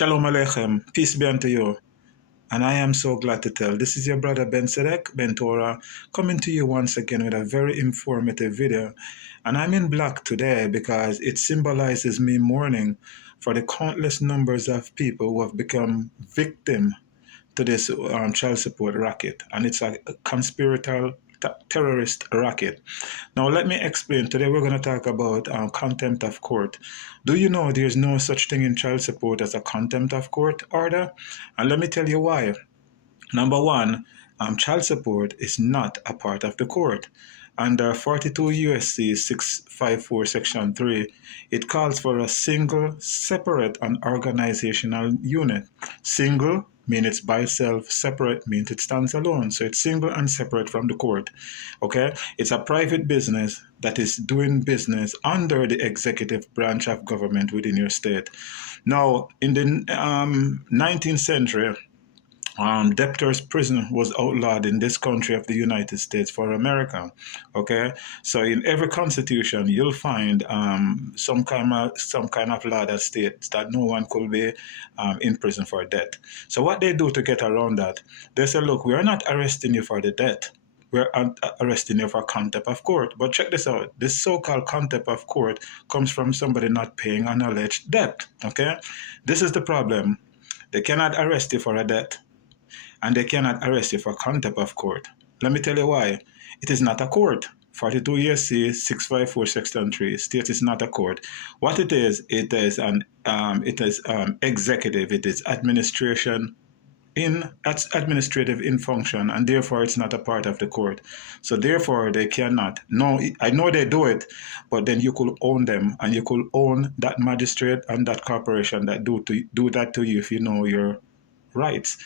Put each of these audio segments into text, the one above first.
Shalom Aleichem, peace be unto you. And I am so glad to tell. This is your brother Ben Sedek, Ben Torah, coming to you once again with a very informative video. And I'm in black today because it symbolizes me mourning for the countless numbers of people who have become victim to this child support racket. And it's a conspiratorial terrorist racket. Now, let me explain. Today, we're going to talk about contempt of court. Do you know there's no such thing in child support as a contempt of court order? And let me tell you why. Number one, child support is not a part of the court. Under 42 USC 654 Section 3, it calls for a single, separate, and organizational unit. Single means it's by itself, separate means it stands alone. So it's single and separate from the court. Okay? It's a private business that is doing business under the executive branch of government within your state. Now, in the 19th century, debtor's prison was outlawed in this country of the United States for America. Okay, so in every constitution you'll find some kind of law that states that no one could be in prison for debt. So what they do to get around that, they say, look, we are not arresting you for the debt. We're arresting you for contempt of court. But check this out. This so-called contempt of court comes from somebody not paying an alleged debt. Okay, this is the problem. They cannot arrest you for a debt, and they cannot arrest you for contempt of court. Let me tell you why. It is not a court. 42 USC 654 Section 3 states it's not a court. What it is an executive. It is administration that's administrative in function, and therefore it's not a part of the court. So therefore they cannot. No, I know they do it, but then you could own them, and you could own that magistrate and that corporation that do that to you if you know your rights.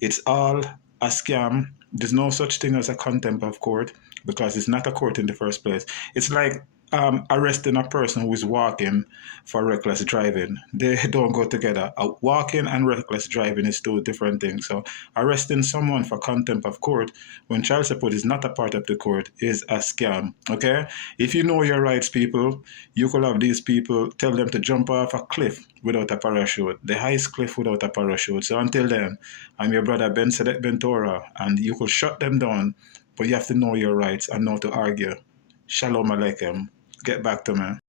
It's all a scam. There's no such thing as a contempt of court because it's not a court in the first place. It's like arresting a person who is walking for reckless driving. They don't go together. Walking and reckless driving is two different things. So arresting someone for contempt of court when child support is not a part of the court is a scam. Okay? If you know your rights, people, you could have these people tell them to jump off a cliff without a parachute, the highest cliff without a parachute. So until then, I'm your brother Ben Sedek Ben Torah, and you could shut them down, but you have to know your rights and know to argue. Shalom Aleichem. Get back to me.